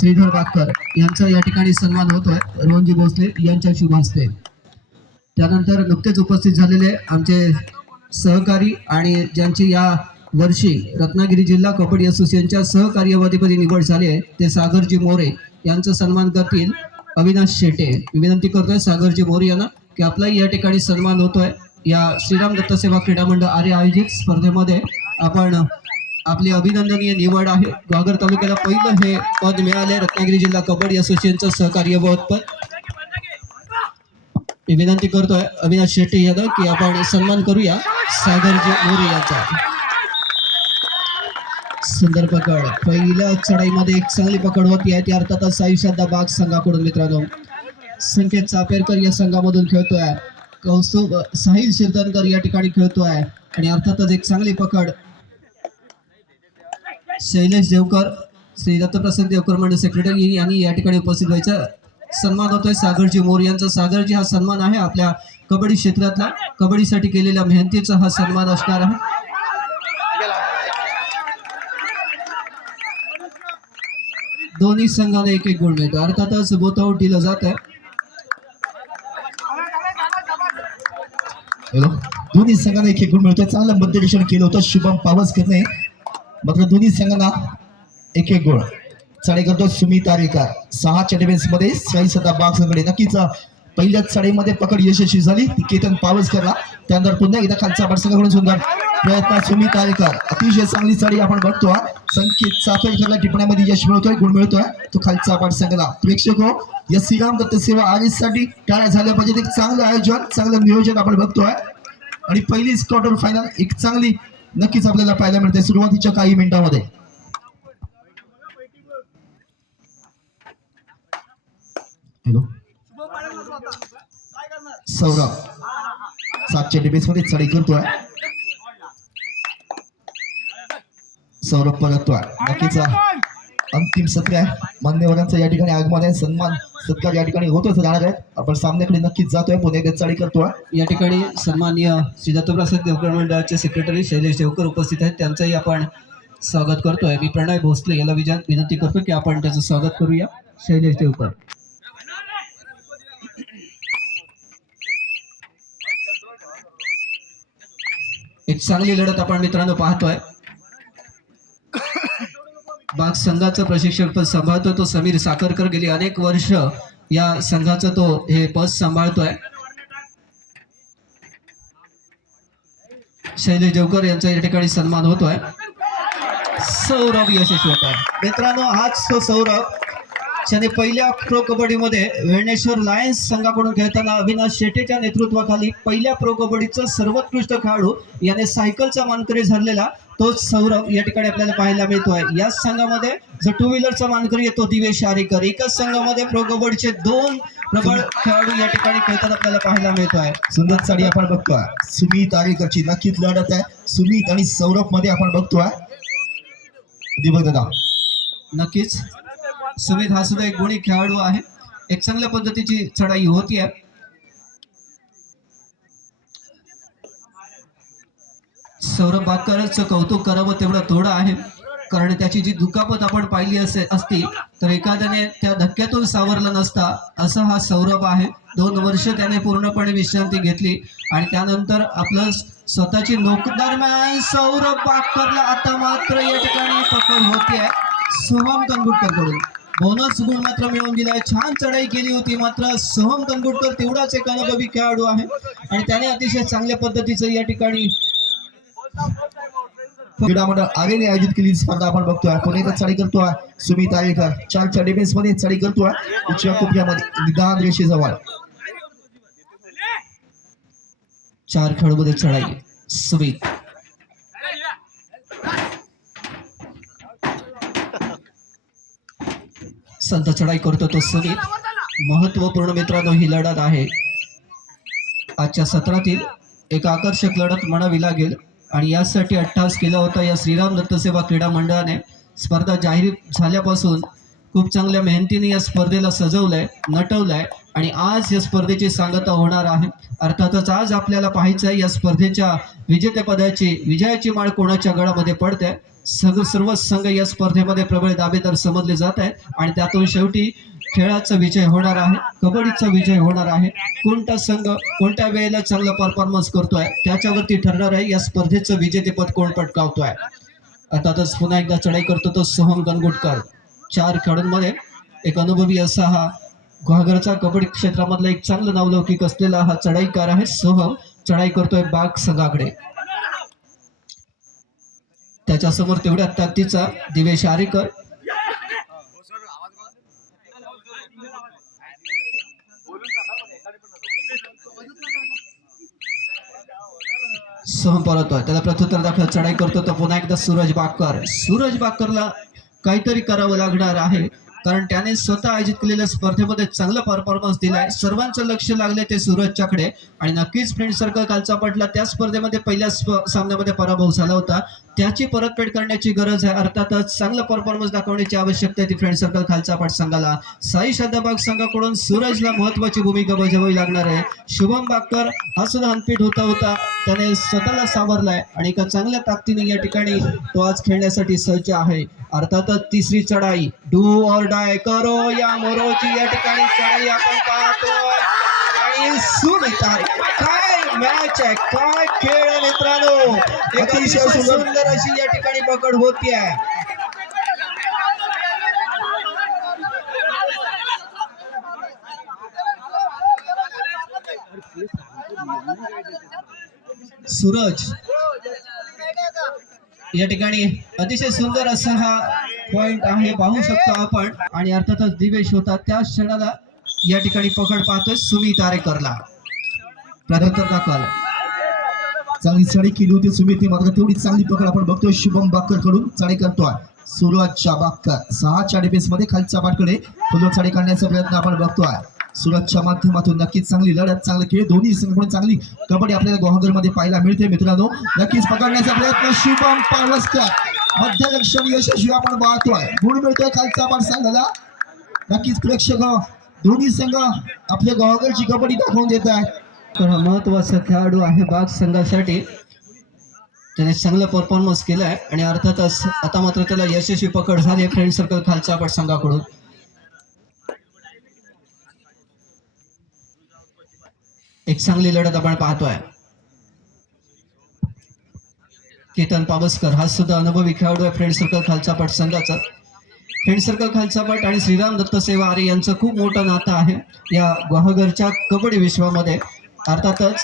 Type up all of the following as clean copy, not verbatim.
Shridhar walker यांचा या ठिकाणी सन्मान होतोय रोहनजी भोसले यांच्या शुभ हस्ते। त्यानंतर नुकतेच उपस्थित झालेले आमचे सहकारी आणि ज्यांची या वर्षी रत्नागिरी जिल्हा कबड्डी असोसिएशनच्या सहकार्यवाधीपदी निवड झाली आहे ते सागरजी मोरे यांचा सन्मान करतील अविनाश शेटे। विनंती करतोय सागरजी मोरे यांना की आपलाही या ठिकाणी सन्मान होतोय। या श्रीराम दत्त सेवा क्रीडा मंडळ आर्य आयोजित स्पर्धेमध्ये आपण आपली अभिनंदनीय निवड आहे। ग्वागर तालुक्याला पहिलं हे पद मिळाले रत्नागिरी जिल्हा कबड्डी असोसिएशनचं सहकार्यवाह पद। विनंती करतोय अविनाश शेट्टी यांना की आपण सन्मान करूया सागरजी मोरे यांचा। सुंदर पकड पहिल्या चढाईमध्ये एक चांगली पकड होती आहे ती अर्थातच साई श्रद्धा बाग संघाकडून मित्रांनो। संकेत चापेरकर या संघामधून खेळतोय, कौस्तुभ साहिल शिरदनकर या ठिकाणी खेळतोय आणि अर्थातच एक चांगली पकड शैलेश देवकर श्री दत्तप्रसाद देवकर मंडळ सेक्रेटरी यांनी या ठिकाणी उपस्थित व्हायचं। सन्मान होतोय सागरजी मोरे यांचा। सागरजी हा सन्मान आहे आपल्या कबड्डी क्षेत्रातला, कबड्डीसाठी केलेल्या मेहनतीचा हा सन्मान असणार आहे। दोन्ही संघाने एक एक गुण मिळतो, अर्थातच बोथ आउट दिलं जात आहे। दोन्ही संघांना एक एक गुण मिळतोय। चांगलं मध्यरेषण केलं होतं शुभम पावसकरने, मात्र दोन्ही संघांना एक एक गुण। चढाई करतो सुमित आरेकर 6 डिफेन्स मध्ये साई श्रद्धा बाग संघाकडे। नक्कीच पहिल्याच चढाईमध्ये पकड यशस्वी झाली ती केतन पावसकरला। त्यानंतर पुन्हा एकदा खालचा बडसंघाकडून सुंदर प्रयत्न सुमित आरेकर, अतिशय चांगली चढाई आपण बघतोय। संकेत चापेरकरला टिपण्यामध्ये यश मिळतोय, गुण मिळतोय तो खालचा बडसंघाला। प्रेक्षक हो, या श्रीराम दत्त सेवा आयोजनासाठी टाळ्या झाल्या पाहिजेत। एक चांगलं आयोजन, चांगलं नियोजन आपण बघतोय आणि पहिलीच क्वार्टर फायनल एक चांगली नक्कीच आपल्याला पाहायला मिळते सुरुवातीच्या काही मिनिटांमध्ये। हॅलो सौरभ 7 डिफेन्स मध्ये चढाई करतोय, सौरभ परततोय। नक्कीच अंतिम सत्र आहे, मान्यवरांचं या ठिकाणी आगमन आहे, सन्मान सत्कार या ठिकाणी होतच राहणार आहे। आपण सामन्याकडे नक्कीच जातोय, पुणे चढाई करतोय। या ठिकाणी सन्माननीय श्री दत्तप्रसाद देवकर मंडळाचे सेक्रेटरी शैलेश देवकर उपस्थित आहेत, त्यांचंही आपण स्वागत करतोय। मी प्रणय भोसले याला विनंती करतो की आपण त्याचं स्वागत करूया। शैलेश देवकर एक चांगली लढत आपण मित्रांनो पाहतोय। बाग संघाचं प्रशिक्षक पद सांभाळतो तो समीर साखरकर, गेली अनेक वर्ष या संघाचं तो हे पद सांभाळतोय। शैलेश देवकर यांचा या ठिकाणी सन्मान होतोय। सौरभ यशस्वी होत आहे मित्रांनो। आज तो सौरभ ज्याने पहिल्या प्रो कबड्डीमध्ये वेणेश्वर लायन्स संघाकडून खेळताना अविनाश शेटेच्या नेतृत्वाखाली पहिल्या प्रो कबड्डीचा सर्वोत्कृष्ट खेळाडू याने सायकलचा मानकरी ठरलेला तोच सौरभ या ठिकाणी आपल्याला पाहायला मिळतोय। याच संघामध्ये जो 2 व्हीलरचा मानकरी येतो दिवेश आरेकर, एकाच संघामध्ये प्रो कबड्डीचे 2 प्रबळ खेळाडू या ठिकाणी खेळताना आपल्याला पाहायला मिळतोय। सुंदर चढाई आपण बघतोय सुमित आरेकरची, नक्कीच लढत आहे सुमित आणि सौरभ मध्ये आपण बघतोय। दीपक दादा नक्कीच सुमित हा सुद्धा एक गुणी खेळाडू आहे, एक चांगल्या पद्धतीची चढाई होती आहे। सौरभ बागकरचं कौतुक करावं तेवढं थोडं आहे, कारण त्याची जी दुखापत आपण पाहिली असती तर एखाद्याने त्या धक्क्यातून सावरला नसता असा हा सौरभ आहे। 2 वर्ष त्याने पूर्णपणे विश्रांती घेतली आणि त्यानंतर आपलं स्वतःची दरम्यान सौरभ बागकरला आता मात्र या ठिकाणी पकड होती आहे सोहम तनगुटकरकडून। बोनस गुण मात्र मिळवून दिलाय, छान चढाई केली होती, मात्र सोहम तनगुटकर तेवढाच एक अनुभवी खेळाडू आहे आणि त्याने अतिशय चांगल्या पद्धतीचं या ठिकाणी क्रीडा मंडळ आर्यने आयोजित केलेली स्पर्धा आपण बघतोय। पुणे चढाई करतोय सुमित आरेकर, 4 डिफेन्स मध्ये चढाई करतोय उजव्या कोपऱ्यामध्ये निदान रेषेजवळ। 4 खेळाडूंमध्ये चढाई सुमित संत चढाई करतो तो सुमित। महत्वपूर्ण मित्रांनो ही लढत आहे, आजच्या सत्रातील एक आकर्षक लढत म्हणावी लागेल आणि यासाठी अट्टहास केला होता या श्रीराम दत्त सेवा क्रीडा मंडळाने। स्पर्धा जाहीर झाल्यापासून खूप चांगल्या मेहनतीने या स्पर्धेला सजवलंय, नटवलंय आणि आज या स्पर्धेची सांगता होणार आहे. अर्थातच आज आपल्याला पाहायचं आहे या स्पर्धेच्या विजेतेपदाची विजयाची माळ कोणाच्या गळामध्ये पडते. सर्व संघ या स्पर्धेमध्ये प्रबळ दावेदार समजले जात आहेत आणि त्यातून शेवटी खेळाचा विजय होणार आहे, कबड्डीचा विजय होणार आहे. कोणता संघ कोणत्या वेळेला चांगला परफॉर्मन्स करतोय त्याच्यावरती ठरणार आहे या स्पर्धेचं विजेतेपद कोण पटकावतोय. अर्थातच पुन्हा एकदा चढाई करतो तो सोहम गणगुटकर. 4 खेळाडूंमध्ये एक अनुभवी असा हा गुहागरचा कबड्डी क्षेत्रामधला एक चांगलं नावलौकिक असलेला हा चढाईकार आहे सोहम. चढाई करतोय बाग संघाकडे. त्याच्यासमोर तेवढ्या ताकदीचा दिवेश आरेकर. सोहम परतोय, त्याला प्रत्युत्तर दाखल चढाई करतो तो पुन्हा एकदा सूरज बाकर. सूरज बाकरला काहीतरी करावं लागणार आहे कारण त्याने स्वतः आयोजित केलेल्या स्पर्धेमध्ये चांगला परफॉर्मन्स दिलाय. सर्वांचं लक्ष लागले ते सूरजच्याकडे आणि नक्कीच फ्रेंड सर्कल खालचा पडला. त्या स्पर्धेमध्ये पहिल्या सामन्यामध्ये पराभव झाला होता, त्याची परतफेड करण्याची गरज आहे. अर्थातच चांगला परफॉर्मन्स दाखवण्याची आवश्यकता आहे ती फ्रेंड सर्कल खालचा पाठ संघाला. साई शादाबाग संघाकडून सूरजला महत्वाची भूमिका बजावावी लागणार आहे. शुभम बाकर हा सुद्धा हनपीठ होता त्याने स्वतःला सावरलाय आणि एका चांगल्या ताकदीने या ठिकाणी तो आज खेळण्यासाठी सज्ज आहे. अर्थातच तिसरी चढाई डू ऑर डाय करो या मोरोची या ठिकाणी चढाई आपण पाहतोय आणि सुनीता काय मॅच आहे, काय खेळ आहे मित्रांनो. एक अतिशय सुंदर अशी या ठिकाणी पकड होती आहे. सूरज या ठिकाणी अतिशय सुंदर असा हा पॉइंट आहे, पाहू शकतो आपण. आणि अर्थातच दिवेश होता त्या क्षणाला या ठिकाणी पकड पाहतोय सुमित आरेकरला. प्रत्युत्तर दाखल चांगली चढाई केली होती सुमित, मात्र तेवढी चांगली पकड आपण बघतोय शुभम बाकर कडून. चढाई करतोय सूरज बाकर. 6च्या डिफेन्स मध्ये खालच्या पाठकडे पुन्हा चढाई करण्याचा प्रयत्न आपण बघतोय. सूरजच्या माध्यमातून नक्कीच चांगली लढत, चांगलं खेळ, दोन्ही संघाकडून चांगली कबड्डी आपल्याला गुहागर मध्ये पाहायला मिळते मित्रांनो. नक्कीच पकडण्याचा प्रयत्न शुभम पावसकर मध्यलक्षण यशस्वी आपण पाहतोय. गुण मिळतोय खालचा पाठ संघाला. नक्कीच प्रेक्षक दोन्ही संघ आपल्या गुहागरची कबड्डी दाखवून देत आहेत. महत्वाचा खेळाडू आहे बाग संघासाठी, त्याने चांगला परफॉर्मन्स केलाय आणि अर्थातच आता मात्र त्याला यशस्वी पकड झाली फ्रेंड सर्कल खालचा पाठ संघाकडून. एक चांगली लढत आपण पाहतोय. केतन पावसकर हा सुद्धा अनुभवी खेळाडू आहे फ्रेंड सर्कल खालचा पाठ संघाचा. फ्रेंड सर्कल खालचा पाठ आणि श्रीराम दत्त सेवा आरे यांचं खूप मोठं नातं आहे या गुहागरच्या कबड्डी विश्वामध्ये. अर्थातच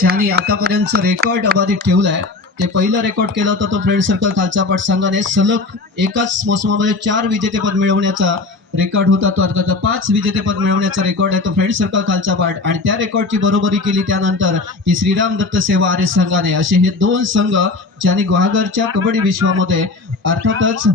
ज्यांनी आतापर्यंतचं रेकॉर्ड अबाधित ठेवलंय ते पहिलं रेकॉर्ड केलं होतं तो फ्रेंड सर्कल खालचा पाठ संघाने. सलग एकाच मोसमामध्ये 4 विजेतेपद मिळवण्याचा रेकॉर्ड होता तो. अर्थात 5 विजेतेपद मिळवण्याचा रेकॉर्ड आहे तो फ्रेंड सर्कल खालचा पाठ आणि त्या रेकॉर्डची बरोबरी केली त्यानंतर ती श्रीराम दत्त सेवा आरे संघाने. असे हे 2 संघ ज्यांनी गुहागरच्या कबड्डी विश्वामध्ये अर्थातच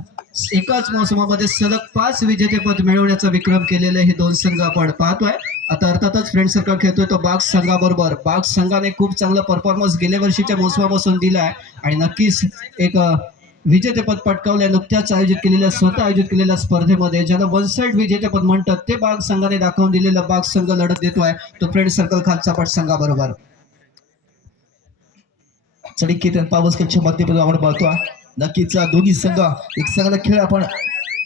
एकाच मोसमामध्ये सलग 5 विजेतेपद मिळवण्याचा विक्रम केलेले हे 2 संघ आपण पाहतोय. आता अर्थातच फ्रेंड सर्कल खेळतोय तो बाग संघाबरोबर. बाग संघाने खूप चांगला परफॉर्मन्स गेल्या वर्षीच्या मोसमापासून दिलाय आणि नक्कीच एक विजेतेपद पटकावलंय नुकत्याच आयोजित केलेल्या स्वतः आयोजित केलेल्या स्पर्धेमध्ये. ज्याला वन साइड विजेतेपद म्हणतात ते बाग संघाने दाखवून दिलेलं बाग संघ लढत देतोय तो फ्रेंड सर्कल खालचा पाठ संघाबरोबर. चढी केतन पावसकरच्या माध्यमातून आपण पाहतोय. नक्कीच दोन्ही संघ एक चांगला खेळ, आपण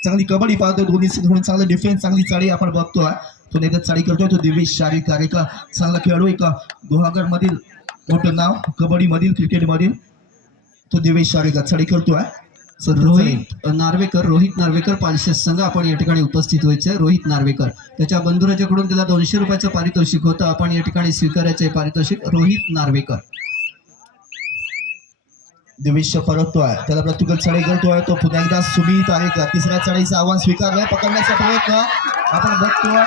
चांगली कबड्डी पाहतोय. दोन्ही संघ चांगला डिफेन्स, चांगली चढाई आपण बघतोय. तो नेता चढाई करतोय तो दिवेश आरेकर. एक चांगला खेळाडू, एक गुहागर मधील मोठं नाव कबड्डी मधील, क्रिकेट मधील तो दिवेश आरेकर चढाई करतोय. रोहित नार्वेकर पालशे संघ आपण या ठिकाणी उपस्थित व्हायचं. रोहित नार्वेकर त्याच्या बंधुराजाकडून त्याला 200 रुपयाचं पारितोषिक होतं, आपण या ठिकाणी स्वीकारायचं आहे पारितोषिक. रोहित नार्वेकर दिवेश परततोय, त्याला प्रत्युत्तर चढाई करतोय तो पुन्हा एकदा सुमित आरेकर. तिसऱ्या चढाईचं आव्हान स्वीकारलंय, पकडण्याचा प्रयत्न आपण बघतोय.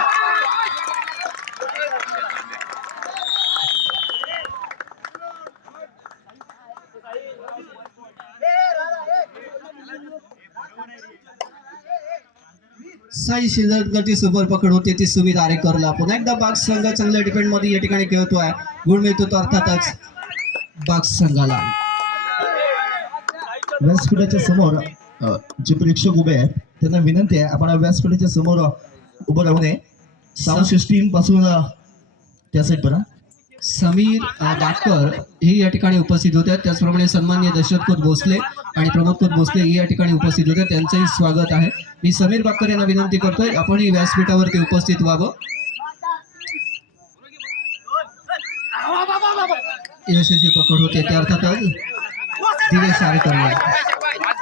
साई शिंदरकरची सुपर पकड होती ती सुमित आरेकरला. पुन्हा एकदा बाग संघ चांगल्या डिपेंड मध्ये या ठिकाणी खेळतोय. गुण मिळतो तो अर्थातच बाग संघाला. व्यासपीठाच्या समोर जे प्रेक्षक उभे आहेत त्यांना विनंती आहे आपण व्यासपीठाच्या समोर उभं राहू नये. साऊंड सिस्टीम पासून त्या साईड बघा. समीर डाकर हे या ठिकाणी उपस्थित होते. त्याचप्रमाणे सन्माननीय दशरथ खोत भोसले आणि प्रमोद खोत भोसले हे या ठिकाणी उपस्थित होते. त्यांचंही स्वागत आहे. मी समीर बाकर यांना विनंती करतोय आपणही व्यासपीठावरती उपस्थित व्हावं. यशस्वी पकड होते ते अर्थातच दिवेश आरेकर.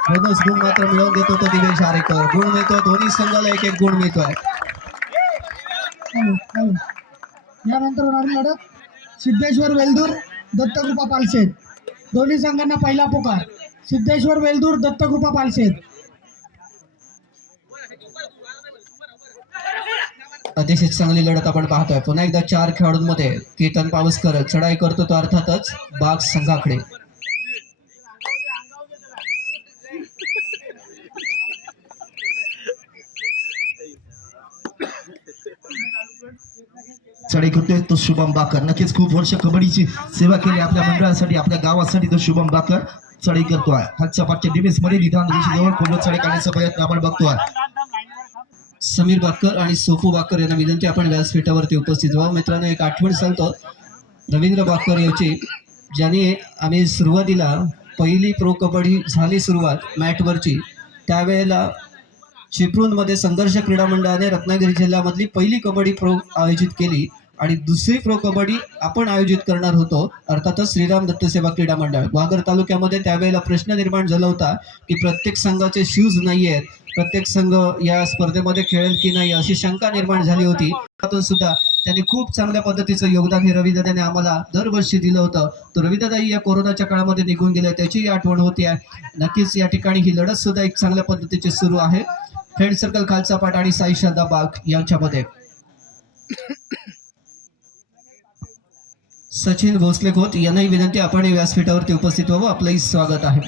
बोनस गुण मात्र मिळवून देतो तो दिवेश आरेकर. गुण मिळतो दोन्ही संघाला एक एक गुण मिळतोय. यानंतर होणारी लढत सिद्धेश्वर वेलदूर दत्तकृपा पालशेत. दोन्ही संघांना पहिला पुकार. सिद्धेश्वर वेलदूर दत्तकृपा पालशेत. अतिशय चांगली लढत आपण पाहतोय. पुन्हा एकदा 4 खेळाडूंमध्ये केतन पावसकर चढाई करतो तो अर्थातच बाग संघाकडे. चढाई करतोय तो शुभम बाकर. नक्कीच खूप वर्ष कबड्डीची सेवा केली आपल्या मंडळासाठी, आपल्या गावासाठी. तो शुभम बाकर चढाई करतोय. खालच्या पाठच्या डिफेन्स मध्ये निदान रेषेजवळ पूर्ण चढाई करण्याचा प्रयत्न आपण बघतोय. समीर बाकर आणि सोपू बाकर यांना विनंती आपण व्यासपीठावरती उपस्थित व्हावं. मित्रांनो, एक आठवण सांगतो रवींद्र बाकर यांची, ज्याने आम्ही सुरुवातीला पहिली प्रो कबड्डी झाली सुरुवात मॅटवरची, त्यावेळेला चिपळूणमध्ये संघर्ष क्रीडा मंडळाने रत्नागिरी जिल्ह्यामधली पहिली कबड्डी प्रो आयोजित केली आणि दुसरी प्रो कबड्डी आपण आयोजित करणार होतो अर्थातच श्रीराम दत्त सेवा क्रीडा मंडळ ग्वागर तालुक्यामध्ये. त्यावेळेला प्रश्न निर्माण झाला होता की प्रत्येक संघाचे शूज नाही आहेत, प्रत्येक संघ या स्पर्धेमध्ये खेळेल की नाही अशी शंका निर्माण झाली होती. त्यातून सुद्धा त्यांनी खूप चांगल्या पद्धतीचं योगदान हे रविदादाने आम्हाला दरवर्षी दिलं होतं. तर रविदादाही या कोरोनाच्या काळामध्ये निघून गेले, त्याचीही आठवण होती आहे. नक्कीच या ठिकाणी ही लढत सुद्धा एक चांगल्या पद्धतीची सुरू आहे. फ्रेंड सर्कल खालचा पाट आणि साई श्रद्धा बाग यांच्यामध्ये. सचिन भोसले खोत यांनाही विनंती आपण व्यासपीठावरती उपस्थित व्हावं. आपलंही स्वागत आहे.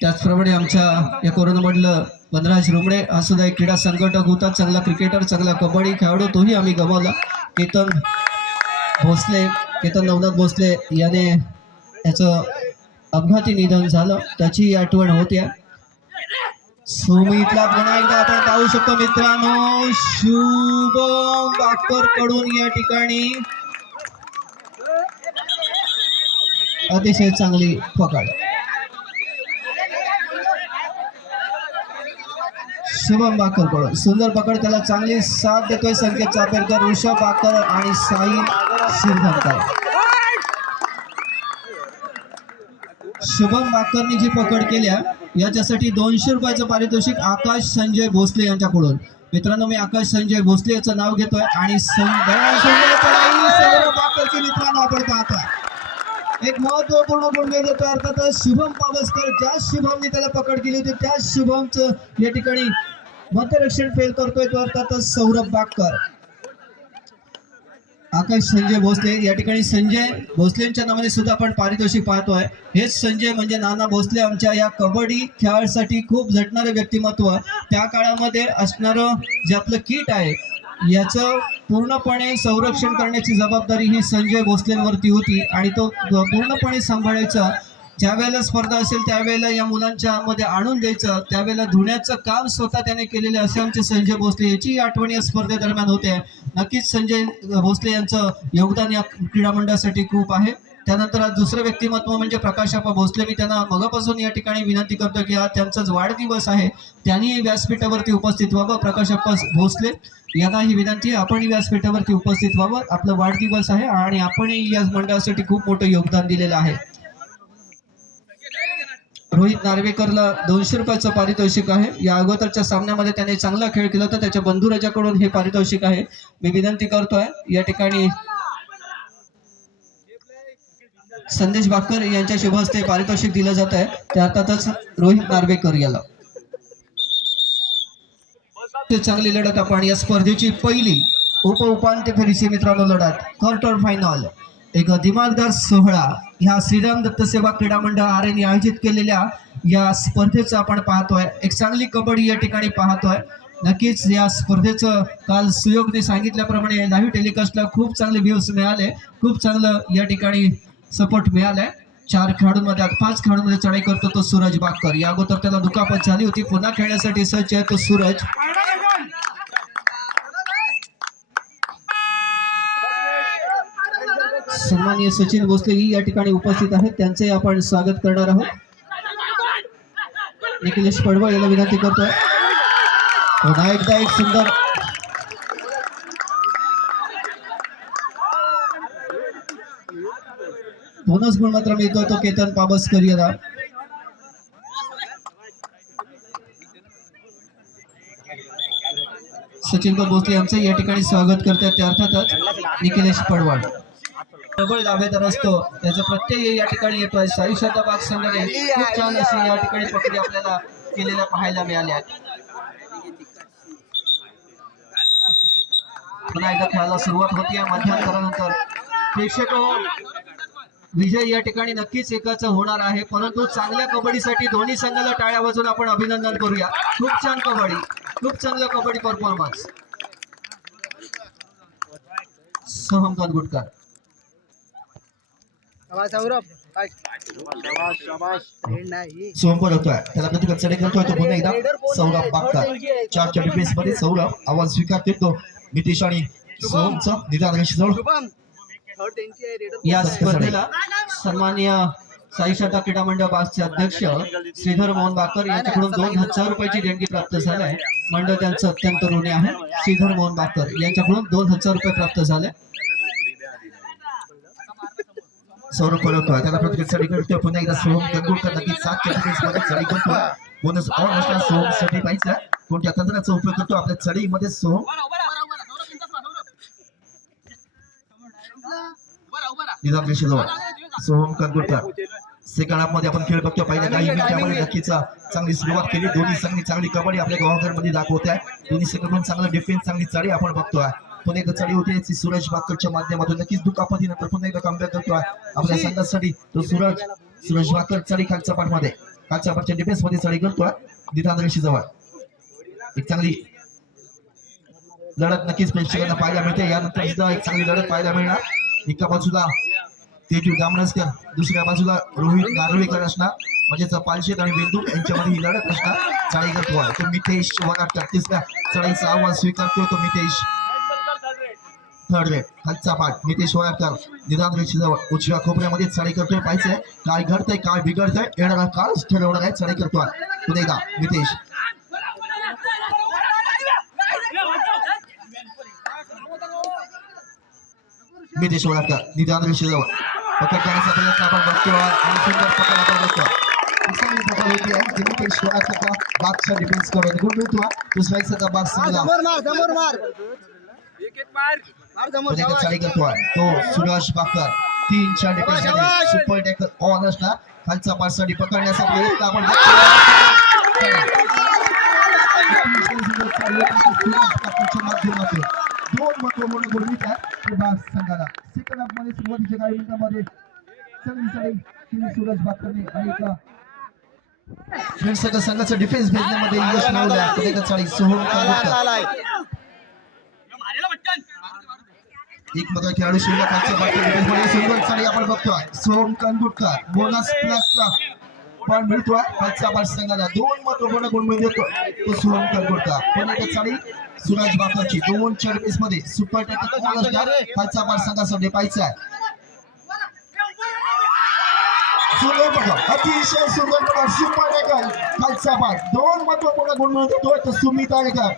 त्याचप्रमाणे आमच्या या कोरोनामधलं वनराज रुमडे हा सुद्धा एक क्रीडा संघटक होता, चांगला क्रिकेटर, चांगला कबड्डी खेळाडू, तोही आम्ही गमावला. केतन नवनाथ भोसले याने याचं अपघाती निधन झालं, त्याची आठवण होत्या. सुमितला पुन्हा एकदा आपण पाहू शकतो मित्रांनो, शुभम बाकर कडून या ठिकाणी अतिशय चांगली पकड. शुभम बाकर कडून सुंदर पकड, त्याला चांगली साथ देतोय संकेत चापेरकर, ऋषभ बाकर आणि साई शिरधरकर. शुभम बाकरनी जी पकड केल्या याच्यासाठी 200 रुपयाचं पारितोषिक आकाश संजय भोसले यांच्याकडून. मित्रांनो, मी आकाश संजय भोसले याचं नाव घेतोय आणि बाकरची मित्रांनो आपण पाहतोय एक महत्वपूर्ण गुण देतोय अर्थातच शुभम पावसकर. ज्या शुभमने त्याला पकड केली होती त्या शुभमचं या ठिकाणी मध्यरक्षण फेल करतोय तो अर्थातच सौरभ बाकर. आकाश संजय भोसले या ठिकाणी संजय भोसलेंच्या नावाने सुद्धा आपण पारितोषिक पाहतोय. हेच संजय म्हणजे नाना भोसले, आमच्या या कबड्डी खेळासाठी खूप झटणारे व्यक्तिमत्व. त्या काळामध्ये असणारं जे आपलं किट आहे याचं पूर्णपणे संरक्षण करण्याची जबाबदारी ही संजय भोसलेंवरती होती आणि तो पूर्णपणे सांभाळायचा. ज्या वेळेला स्पर्धा असेल त्यावेळेला या मुलांच्या मध्ये आणून द्यायचं, त्यावेळेला धुण्याचं काम स्वतः त्याने केलेले असे आमचे संजय भोसले, याची आठवण या स्पर्धेदरम्यान होते. नक्कीच संजय भोसले यांचं योगदान या क्रीडा मंडळासाठी खूप आहे. त्यानंतर आज दुसरं व्यक्तिमत्व म्हणजे प्रकाशप्पा भोसले. मी त्यांना मगापासून या ठिकाणी विनंती करतो की आज त्यांचाच वाढदिवस आहे, त्यांनी व्यासपीठावरती उपस्थित व्हावं. प्रकाशप्पा भोसले यांना ही विनंती, आपण व्यासपीठावरती उपस्थित व्हावं. आपला वाढदिवस आहे आणि आपणही या मंडळासाठी खूप मोठं योगदान दिलेलं आहे. रोहित नार्वेकरला 200 रुपयाचं पारितोषिक आहे. या अगोदरच्या सामन्यामध्ये त्याने चांगला खेळ केला होता, त्याच्या बंधुराजाकडून हे पारितोषिक आहे. मी विनंती करतोय या ठिकाणी संदेश बाकर यांच्या शुभ हस्ते पारितोषिक दिलं जात आहे. त्या अर्थातच रोहित नार्वेकर याला. चांगली लढत आपण या स्पर्धेची पहिली उपांत्य फेरीची मित्रांनो लढत, क्वार्टर फायनल, एक दिमागदार सोहळा ह्या श्रीराम दत्त सेवा क्रीडा मंडळ आरेने आयोजित केलेल्या या स्पर्धेचं आपण पाहतोय. एक चांगली कबड्डी या ठिकाणी पाहतोय. नक्कीच या स्पर्धेचं काल सुयोगने सांगितल्याप्रमाणे लाईव्ह टेलिकास्टला खूप चांगले व्ह्यूज मिळाले, खूप चांगलं या ठिकाणी सपोर्ट मिळालाय. 4 खेळाडूंमध्ये 5 खेळाडूंमध्ये चढाई करतो तो सूरज बाकर. या अगोदर त्याला दुखापत झाली होती, पुन्हा खेळण्यासाठी सज्ज आहे तो सूरज. सन्माननीय सचिन भोसले ही या ठिकाणी उपस्थित आहेत, त्यांचे आपण स्वागत करणार आहोत. निखिलेश पडवळ याला विनंती करतोय. पुन्हा एकदा एक सुंदर बोनस गुण मात्र मिळतोय तो केतन पाबसकर याला. सचिन भोसले यांचं या ठिकाणी स्वागत करतात ते अर्थातच निखिलेश पडवळ. प्रबळ दावेदार असतो, त्याचा प्रत्यय या ठिकाणी येतोय. साई शतबाग संघाने खूप छान अशी या ठिकाणी पकडी आपल्याला केलेल्या पाहायला मिळाल्या. पुन्हा एकदा खेळायला सुरुवात होती या मध्यांतरानंतर. प्रेक्षक विजय या ठिकाणी नक्कीच एकाचा होणार आहे, परंतु चांगल्या कबड्डीसाठी दोन्ही संघाला टाळ्या वाजवून आपण अभिनंदन करूया. खूप छान कबड्डी, खूप चांगला कबड्डी परफॉर्मन्स. सोहम कानगुटकर सोहम परतोय, त्याला प्रतिकार चढे करतोय तो पुन्हा एकदा सौरभ बागकर. 4 डिफेन्स मध्ये सौरभ आवाज स्वीकार करतो. नितीश आणि सोहमचा निदान रेषेजवळ. या स्पर्धेला सन्माननीय साई शतक क्रीडा मंडळ बासचे अध्यक्ष श्रीधर मोहन बाकर यांच्याकडून 2000 रुपयाची देणगी प्राप्त झाली आहे. मंडळ त्यांचं अत्यंत ऋणी आहे. श्रीधर मोहन बाकर यांच्याकडून 2000 रुपये प्राप्त झाले. सौरभ परतोय, त्याला प्रतिकार चढे करतोय पुन्हा एकदा सोहम कानगुटकर. नक्कीच 7 डिफेन्स मध्ये चढी करतोय. बोनस ऑन असणार सोहम साठी पाहिजे. कोणत्या तंत्राचा उपयोग करतो आपल्या चढीमध्ये सोहम. निदान रेषेजवळ सोहम कानगुटकर. सेकंड हाफ मध्ये आपण खेळ बघतो. पहिल्या काही मिनिटांमध्ये नक्कीच चांगली सुरुवात केली. दोन्ही संघ चांगली कबड्डी आपल्या गावाघरमध्ये दाखवत आहे. दोन्ही संघ चांगला डिफेन्स, चांगली चढी आपण बघतोय. पुन्हा एकदा चढी होती सूरज बाकरच्या माध्यमातून. नक्कीच दुखापतीनंतर पुन्हा एकदा कमबॅक करतोय आपल्या संघासाठी तो सूरज बाकर. चढी खालच्या पाठमध्ये, खालच्या पाठच्या डिफेन्स मध्ये चढी करतोय निदान रेषेजवळ. एक चांगली लढत नक्कीच प्रेक्षकांना पाहायला मिळते. यानंतर सुद्धा एक चांगली लढत पाहायला मिळणार. एका बाजूला तेजू दामणसकर, दुसऱ्या बाजूला रोहित नार्वेकर असणार, म्हणजेच पालशेत आणि बेंदू यांच्यामध्ये ही लढत असणार. चढाई करतोय तो मितेश वगाटकर. तिसऱ्या चढाईचा आवाज स्वीकारतोय तो मितेश. थर्ड रेट खालचा पाठ मितेश वगाटकर. निदान रेषेजवळ उजव्या खोबऱ्यामध्ये चढाई करतोय. पाहिजे काय घडतंय काय बिघडतंय येणारा काळच ठरवणार आहे. चढाई करतोय पुन्हा एकदा मितेश. मितेश वगाटकर निदान रेषेजवळ पकड करण्याचा प्रयत्न आपण बघतोय आणि सुंदर पकड आपण बघतोय. चांगली पकड होती आहे जी मितेश वगाटकर बागचा डिफेन्स करून गुण मिळतोय. दुसऱ्या सध्या बाग संघाला चढाई करतोय तो सूरज बाकर. 3-4 डिफेन्स मध्ये सुपर टॅकल ऑन असणार. खालचा पाठसाठी पकडण्याचा प्रयत्न आपण बघतोय माध्यमातून. 2 महत्वपूर्ण गुण मिळतात बाग संघाला. सेकंड हाफ मध्ये सुरुवातीच्या काही मिनिटांमध्ये चांगली चढाई केली सूरज बाकरने आणि संघाचं डिफेन्स भेटण्यामध्ये यश मिळवलं. चढाई सोहम कानगुटकर. एक मात्र खेळाडू शिल्लक खालच्या पाठच्या डिफेन्स मध्ये सुंदर चढाई आपण बघतोय. सोहम कानगुटकर बोनस प्लसचा पॉईंट मिळतोय खालच्या पाठ संघाला. 2 महत्वपूर्ण गुण मिळतो तो सोहम कानगुटकर. पुन्हा एक चढाई सूरज बाकरची 2 डिफेन्स मध्ये सुपर टॅकल खालच्या पाठ संघासाठी पाहायचा आहे. सुंदर पकड, अतिशय सुंदर पकड, सुपर टॅकल खालचा पाठ. 2 महत्वपूर्ण गुण मिळतो तो सुमित आरेकर.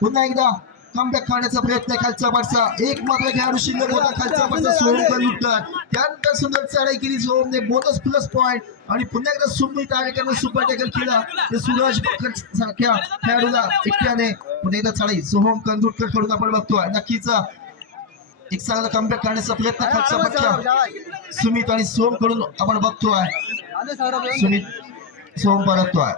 पुन्हा एकदा कमबॅक करण्याचा प्रयत्न खालच्या पाठचा. एक मात्र खेळाडू शिल्लक होता खालच्या पाठचा सोहम कानगुटकर. त्यानंतर सुंदर चढाई केली सोहमने. बोनस प्लस पॉईंट आणि पुन्हा एकदा सुमित आरेकरने सुपर टॅकल केला. ते सूरज बाकर सारख्या खेळाडूला एकट्याने पुन्हा एकदा चढाई सोहम कानगुटकर कडून आपण बघतोय. नक्कीच एक चांगला कमबॅक करण्याचा प्रयत्न खालच्या पाठच्या सुमित आणि सोहम कडून आपण बघतोय. सुमित सोहम परततोय.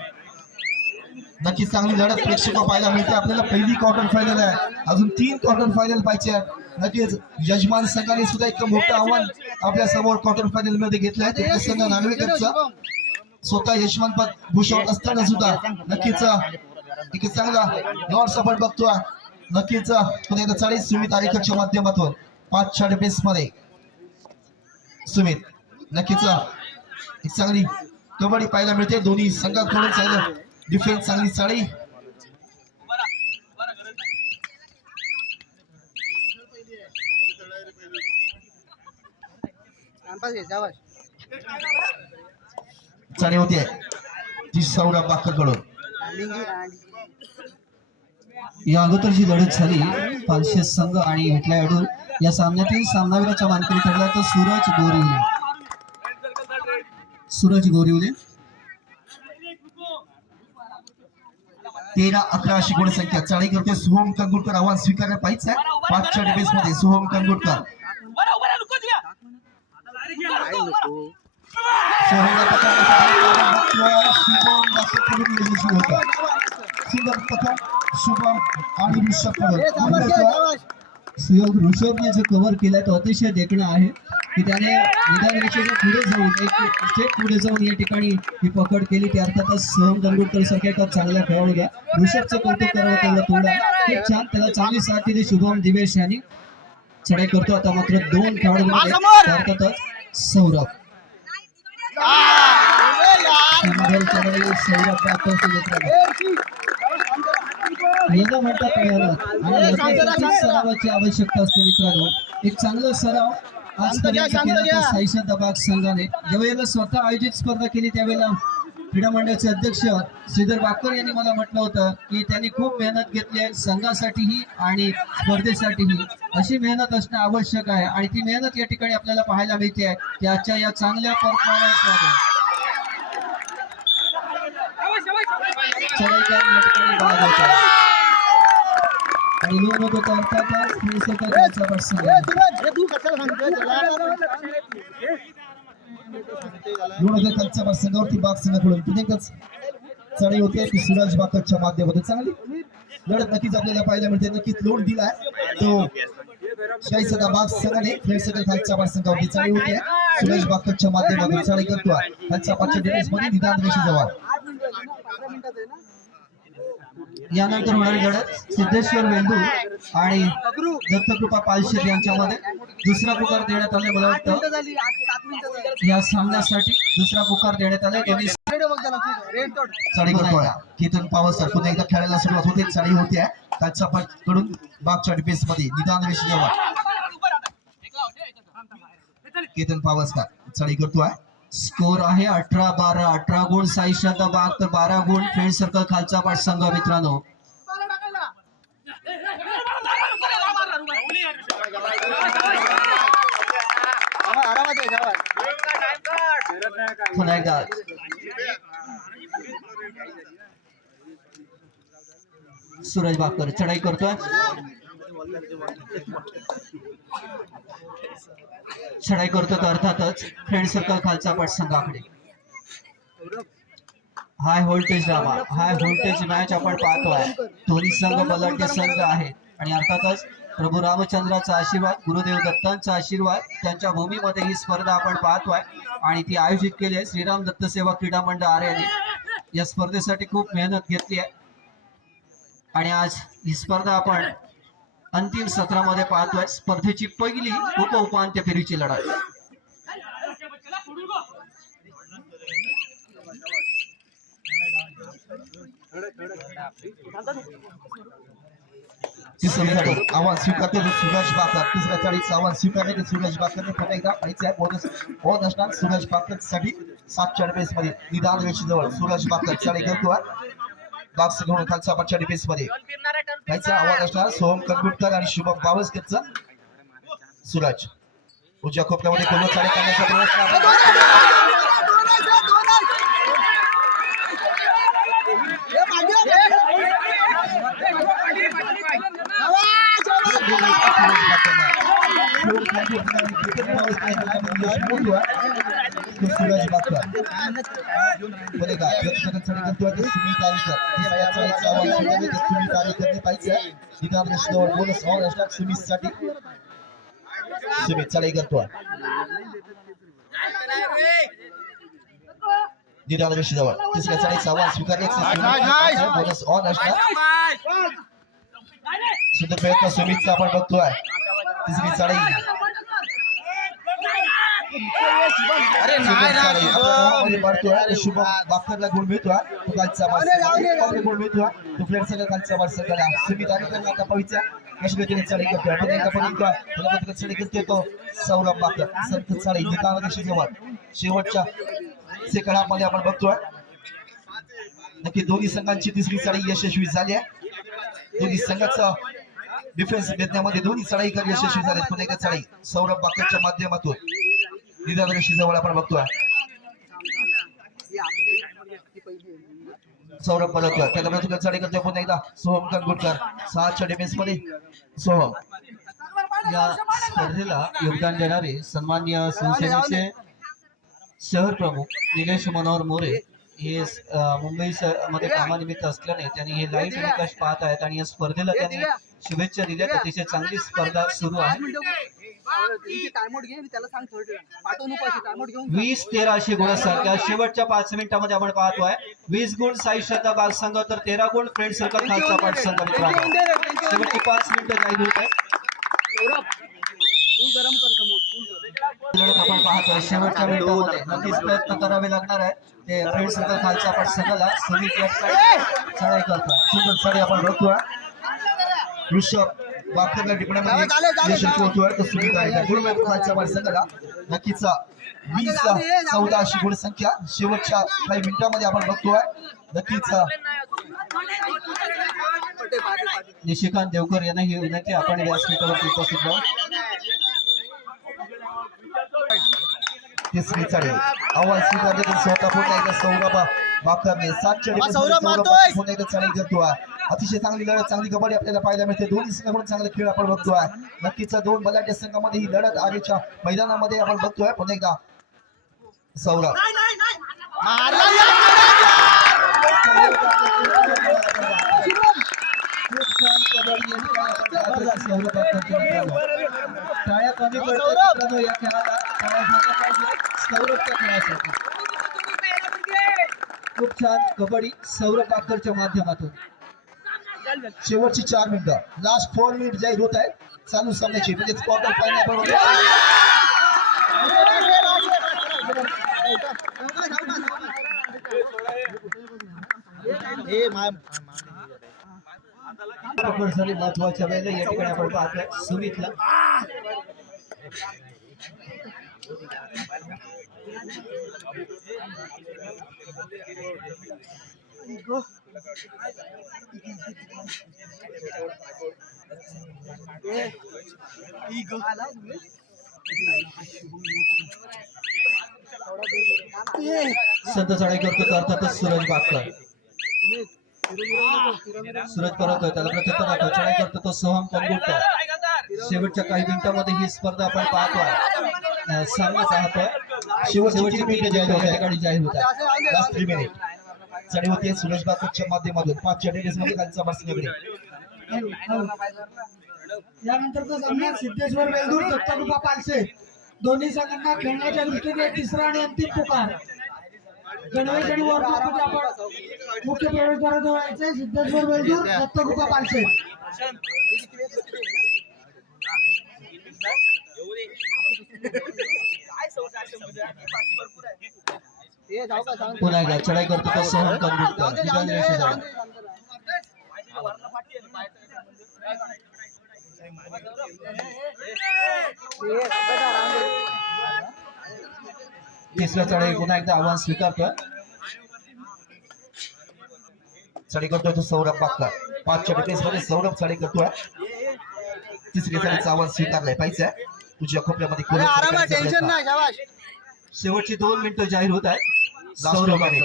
नक्कीच चांगली लढत प्रेक्षक पाहायला मिळते आपल्याला. पहिली क्वार्टर फायनल आहे, अजून 3 क्वार्टर फायनल पाहिजे आहेत. नक्कीच यजमान संघाने सुद्धा एक मोठं आव्हान आपल्या समोर क्वार्टर फायनल मध्ये घेतलं आहे. संघ नार्वेकरचा स्वतः यजमानपद भूषवत असताना सुद्धा नक्कीच एक चांगला लॉर्ड्स आपण बघतोय. नक्कीच पुन्हा एकदा 40 सुमित आरेकरच्या माध्यमातून 5-6 डिफेन्स मध्ये सुमित नक्कीच एक चांगली कबड्डी पाहायला मिळते दोन्ही संघाकडून चांगलं डिफेन्स चांगली चाळी चाळी होते ती सौरभ बाकरकडून या अगोदरची लढत झाली पालशेत संघ आणि विठला अडूर या सामन्यातील सामनावीराच्या मानकरी ठरला तो सूरज गोरिवले 13-11 अशी गुणसंख्या चाळी करते सोहम कंगुटकर आव्हान स्वीकारलं पाहिजे 5च्या डिफेन्स मध्ये सोहम कंगुटकर सोहमला सुंदर पथक शुभम आणि ऋषभने जे कव्हर केलाय तो अतिशय देखणं आहे की त्याने निदान पुढे जाऊन एक स्टेप पुढे जाऊन या ठिकाणी ही पकड केली ती अर्थातच सोहम गंगुटकर सारख्या एका चांगल्या खेळाडूला ऋषभचं कौतुक करावं तेवढं थोडं खूप छान त्याला चांगली साथ दिली शुभम दिवेश यांनी चढाई करतो आता मात्र 2 खेळाडूंमध्ये अर्थातच सौरभ सौरभ याला म्हणतात मेहनत आणि सरावाची आवश्यकता असते मित्रांनो एक चांगला सराव आजपर्यंत केला साईशा दबाग संघाने जेव्हा याला स्वतः आयोजित स्पर्धा केली त्यावेळेला क्रीडा मंडळाचे अध्यक्ष श्रीधर बाकर यांनी मला म्हटलं होतं की त्यांनी खूप मेहनत घेतली आहे संघासाठीही आणि स्पर्धेसाठीही अशी मेहनत असणं आवश्यक आहे आणि ती मेहनत या ठिकाणी आपल्याला पाहायला मिळते आहे त्याच्या या चांगल्या परफॉर्मन्स मध्ये आणि लोन होतो तर अर्थातच खालच्या प्रसंगावरती बाग संघाकडून पुणेकच चढाई होते ती सूरज बाकरच्या माध्यमातून चांगली लढत नक्कीच आपल्याला पाहायला मिळते नक्कीच लोन दिलाय तो शाही सदा बाग संघाने फ्रेंड सर्कल खालच्या प्रसंगावरती चढाई होते सूरज बाकरच्या माध्यमातून चढाई करतो खालच्या 5च्या डिफेन्स मध्ये निदान रेषेजवळ यानंतर होणारी लढत सिद्धेश्वर वेंदूर आणि दत्तकृपा पालशेत यांच्यामध्ये दुसरा पुकार देण्यात आले मला वाटतं या सामन्यासाठी दुसरा पुकार देण्यात आला दोन्ही चढाई करतोय केतन पावसकर पुन्हा एकदा खेळायला सुरुवात होते चढाई होते खालच्या कडून बागच्या डिफेन्स मध्ये निदान रेषेजवळ केतन पावसकर चढाई करतोय स्कोर आहे 18-12 18 गुण साईशा दबाग तर 12 गुण फ्रेंड सर्कल खालचा पाठ संघ मित्रांनो पुन्हा एकदा सूरज बाकर चढाई करतोय चढाई करतो तर अर्थातच फ्रेंड सर्कल खालचा पाठ संघाकडे high voltage drama high voltage match आपण पाहतोय दोन्ही संघ बलाढ्य संघ आहेत आणि अर्थातच प्रभू रामचंद्राचा आशीर्वाद गुरुदेव दत्तांचा आशीर्वाद त्यांच्या भूमीमध्ये ही स्पर्धा आपण पाहतोय आणि ती आयोजित केली आहे श्रीराम दत्त सेवा क्रीडा मंडळ आर्याने या स्पर्धेसाठी खूप मेहनत घेतली आहे आणि आज ही स्पर्धा आपण अंतिम सत्रामध्ये पाहतोय स्पर्धेची पहिली उपांत्य फेरीची लढाई आव्हान स्वीकारते सूरज बाकर तिसऱ्या चाळीचं आव्हान स्वीकारले सूरज बाकरने पुन्हा एकदा पाहिजे बोनस असणार सूरज बाकर साठी 7च्या डिफेन्स मध्ये निदान रेषेजवळ सूरज बाकर चढाई करतो बॉक्स घेऊन खालच्या 5च्या डिफेन्स मध्ये त्याचा आवाज असणार सोहम कंगुटकर आणि शुभम बावस्करचा सूरज उजव्या कोपऱ्यामध्ये पूर्ण चढाई करण्याचा प्रयत्न सूरज बाकर बरेगा चढाई करतो सुमित आलीकर पाहिजे निदान रेषेजवळ बोनस ऑन असणार सुमित साठी सुमित चढाई करतो निदान रेषेजवळ तिसऱ्या चढाईचा आव्हान स्वीकारले बोनस ऑन असणार सुंदर प्रयत्न सुमितचा आपण बघतोय तिसरी चढाई शुभम बाकरला गोल मिळतोय तो खालचा मार गोल मिळतोय तो फ्लेअर सगळं खालचा मार सगळा सुमित आणि त्यांना आता पवित्रा कशी गतीने चढाई करतोय पण एकदा पण तुला चढाई करतोय तो सौरभ बाकर संत चढाई निकाला शेवटच्या सेकंदामध्ये आपण बघतोय नक्की दोन्ही संघांची तिसरी चढाई यशस्वी झाली आहे दोन्ही संघाचा डिफेन्स घेण्यामध्ये दोन्ही चढाई कर यशस्वी झाले पुन्हा एकदा चढाई सौरभ बाकरच्या माध्यमातून निदान जवळ आपण बघतोय सौरभ परतोय त्याला तुला चढाई करतोय पुन्हा एकदा सोहम कंगुटकर 6च्या डिफेन्स मध्ये सोहम या स्पर्धेला योगदान देणारे सन्माननीय शिवसेनेचे शहर प्रमुख निलेश मनोहर मोरे हे मुंबई मध्ये कामानिमित्त असल्याने त्यांनी हे लाईव्ह निकष पाहत आहेत आणि या स्पर्धेला त्यांनी शुभेच्छा दिल्यात अतिशय चांगली स्पर्धा सुरू आहे 20-13 अशी गुणसंख्या शेवटच्या 5 मिनिटांमध्ये आपण पाहतोय 20 गुण साई श्रद्धा बाग संघ तर 13 गुण फ्रेंड सर्कल खालचा पाठ संघ मित्रांनो शेवटची 5 मिनिटं जाहीर होत आहे आपण पाहतोय शेवटच्या मिनिटांमध्ये नक्कीच प्रयत्न करावे लागणार आहे ते फ्रेंड सर्कल खालच्या पाठ संघाला सुमित चढाई करतोय सुंदर चढाई आपण बघतोय ऋषभ बाकरला टिपण्यामध्ये यशस्वी होतोय तर सुमित आहे गुण खालच्या पाठ संघाला नक्कीच 20-14 अशी गुणसंख्या शेवटच्या काही मिनिटांमध्ये आपण बघतोय नक्कीच निशिकांत देवकर यांना ही विनंती आपण व्यासपीठावरती उपस्थित राहू तिसरी चढाई आव्हान स्वीकारले तर स्वतः पुन्हा एकदा सौरभ बाकरने 7च्या पुन्हा एकदा चढाई करतोय अतिशय चांगली लढत चांगली कबड्डी आपल्याला पाहायला मिळते दोन्ही संघाकडून चांगले खेळ आपण बघतोय नक्कीच दोन बलाढ्य संघामध्ये ही लढत आजच्या मैदानामध्ये आपण बघतोय पुन्हा एकदा सौरभ टाळ्या कमी पडतात या खेळाला सौरभच्या खेळासाठी खूप छान कबड्डी सौरभ बाकरच्या माध्यमातून शेवटची 4 मिनिटं लास्ट 4 मिनिट जाहीर होत आहे चालू सामन्याची म्हणजे क्वार्टर फायनल आपण महत्वाच्या वेळेला या ठिकाणी आपण पाहतोय सुमितला संत चढाई करतो अर्थातच सूरज बाकर सूरज परतोय त्याला प्रत्येक चढाई करतो तो सोहम कंगुटकर शेवटच्या काही मिनिटांमध्ये ही स्पर्धा आपण पाहतोय सामना पाहतोय शेवटची मिनिट जाहीर होत आहे लास्ट 3 मिनिट चढाई होते सूरज बाकरच्या माध्यमातून 5च्या मध्ये खालचा बसण्याकडे यानंतरचा सामना सिद्धेश्वर वेल्दूर दत्तकृपा पालसे दोन्ही संघांना खेळण्याच्या दृष्टीने तिसरा आणि अंतिम पुकार गणवेश आणि वॉर्डमध्ये आपण मुख्य प्रवेशद्वाराजवळ यायचे सिद्धेश्वर वेल्दूर दत्तकृपा पालसे पुन्हा एकदा चढाई करतो तो सोहम कंगुटकर तिसऱ्या चढाई पुन्हा एकदा आव्हान स्वीकारतोय चढाई करतोय तो सौरभ बाकर 5च्या डिफेन्स मध्ये सौरभ चढाई करतोय तिसरी चढाईचं आव्हान स्वीकारलंय पाहिजे तुझ्या खोप्यामध्ये शेवटची 2 मिनिटं जाहीर होत आहे सौरभाने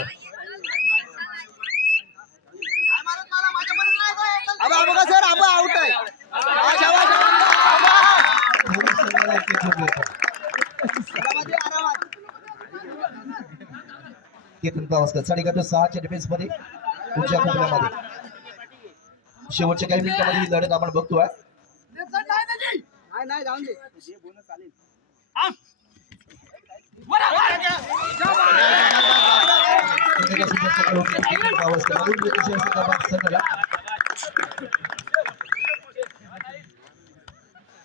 केतन गावस्कर चढाई करतो 6च्या डिफेन्स मध्ये तुझ्या खोप्यामध्ये शेवटच्या काही मिनिटांमध्ये ही लढत आपण बघतोय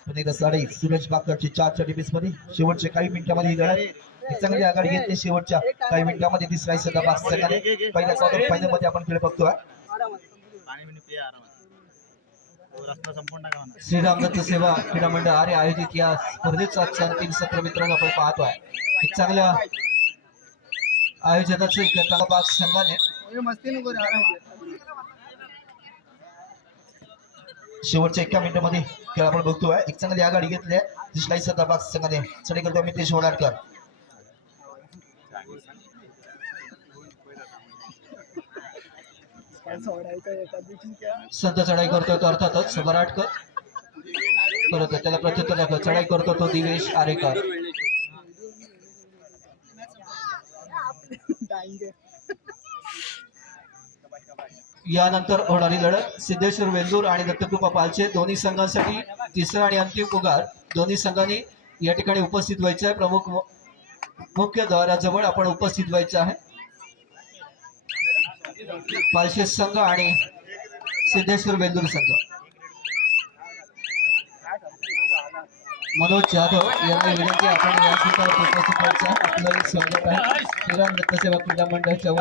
पण एकदा साडे सूरज बागरची 4 चेंडूबेस मध्ये शेवटच्या काही मिनिटांमध्ये ही लढत एक चांगली आघाडी घेतली. शेवटच्या काही मिनिटांमध्ये तिसरा सदा बाग संघाने पहिल्या क्वार्टर फायनल मध्ये आपण खेळ बघतोय. श्रीराम दत्त सेवा क्रीडा मंडळ आरे आयोजित या स्पर्धेचा आजचा अंतिम सत्र मित्रांनो आपण पाहतोय. एक चांगल्या आयोजनाचं एक तळाबाग संघाने शेवटच्या एका मिनिटामध्ये खेळ आपण बघतोय. एक चांगली आघाडी घेतली आहे तिसरा सदाबाग संघाने. चढाई करतो मितेश वडाडकर. संत चढाई करतोय तो अर्थातच बराटकर. परत त्याला प्रत्युत्तर चढाई करतो तो दिवेश आरेकर. यानंतर होणारी लढत सिद्धेश्वर वेल्दूर आणि दत्तकृपा पालचे दोन्ही संघांसाठी तिसरा आणि अंतिम पुकार. दोन्ही संघांनी या ठिकाणी उपस्थित व्हायचं आहे. प्रमुख मुख्य द्वाराजवळ आपण उपस्थित व्हायचं आहे. पालशे संघ आणि सिद्धेश्वर वेल्दूर संघ. मनोज जाधव यांना विनंती आपण या उपस्थित व्हायचं आहे. आपलं स्वागत आहे श्रीराम दत्त सेवा क्रीडा मंडळाच्या